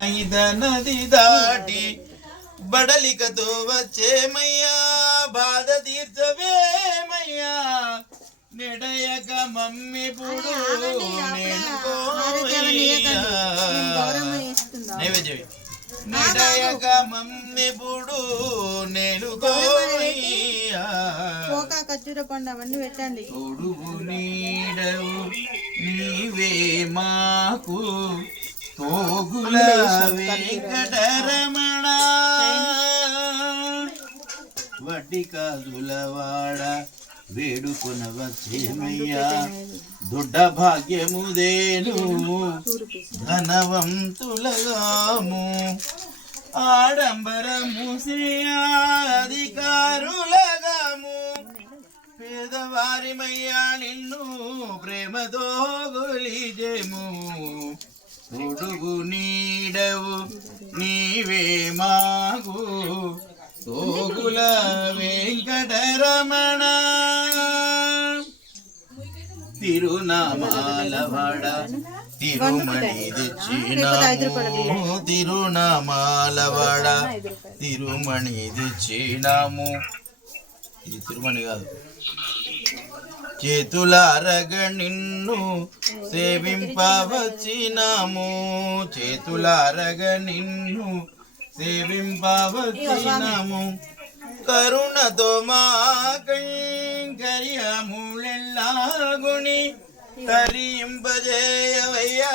నది దాటి బడలికతో వచ్చేమయ్యా బాధ తీర్చవేమయ్యా నెడయక మమ్మీ పుడు నైవేద్యం నెడయక మమ్మీ పుడు నేను ఖర్జూర పండు అవన్నీ పెట్టండి. తొడుగు నీడవు నీవే మాకు తోగుల వెంకటరమణ వడ్డీ కాదులవాడ వేడుకొన వచ్చేమయ్యా దొడ్డ భాగ్యముదేను ధనవంతులగాము ఆడంబరము అధికారులగాము పేదవారిమయ్యా నిన్ను ప్రేమతో గొలిజేము తొడుగు నీడవు నీవే మాకు తోగుల వెంకటరమణ తిరునామాలవాడ తిరుమణి తెచ్చినాము తిరునామాలవాడ తిరుమణి తెచ్చినాము ఇది తిరుమణి కాదు చేతులారగ నిన్ను సేవింపవచ్చినాము చేతులారగ నిన్ను సేవింపవచ్చినాము కరుణతో మా కైంకర్యములెల్లాగుని తరింపజేయవయ్యా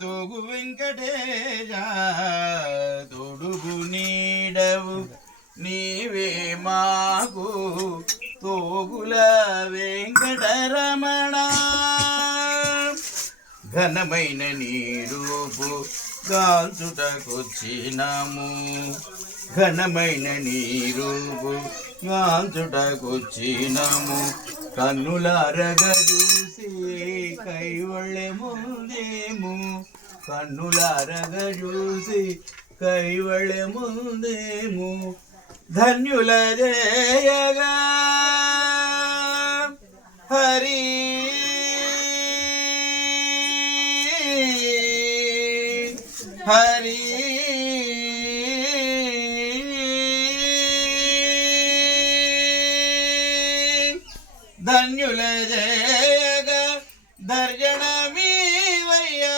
తోగు వెంకటేశ తొడుగు నీడవు నీవే మాకు తోగుల వెంకటరమణ ఘనమైన నీ రూపు గాల్చుటకొచ్చినాము ఘనమైన నీ రూపు గాల్చుటకొచ్చినాము కన్నులారగ చూసి కైవళ్ళె ముందేము కన్నులారగ చూసి కైవళ్ళె ముందేము ధన్యుల జయగా హరి హరి ధన్యుల జయగా దర్జనమీవయ్యా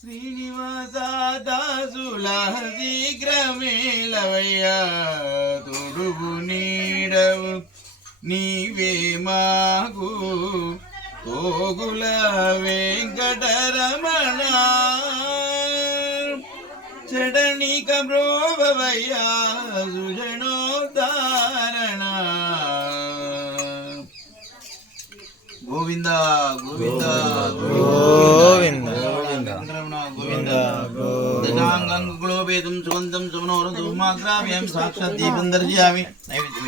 శ్రీనివాస దాసుల శీఘ్రమేలవయ్యా తొడుగు నీడవు నీవే మాకు తోగుల వెంకటరమణ చడనిక బ్రోవయ్యా సుజనోద్ధారణ గోవింద గోవింద గోవింద గోవింద గోవింద సుగంధం సుమనోరం సాక్షాత్ దీపం దర్శయామి నైవేద్యం